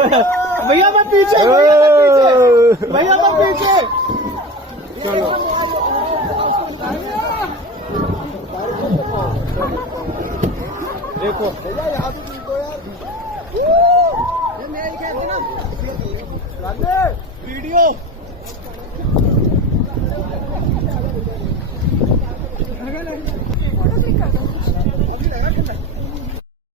भैया मैं पीछे, भैया मैं पीछे। चलो देखो यार वीडियो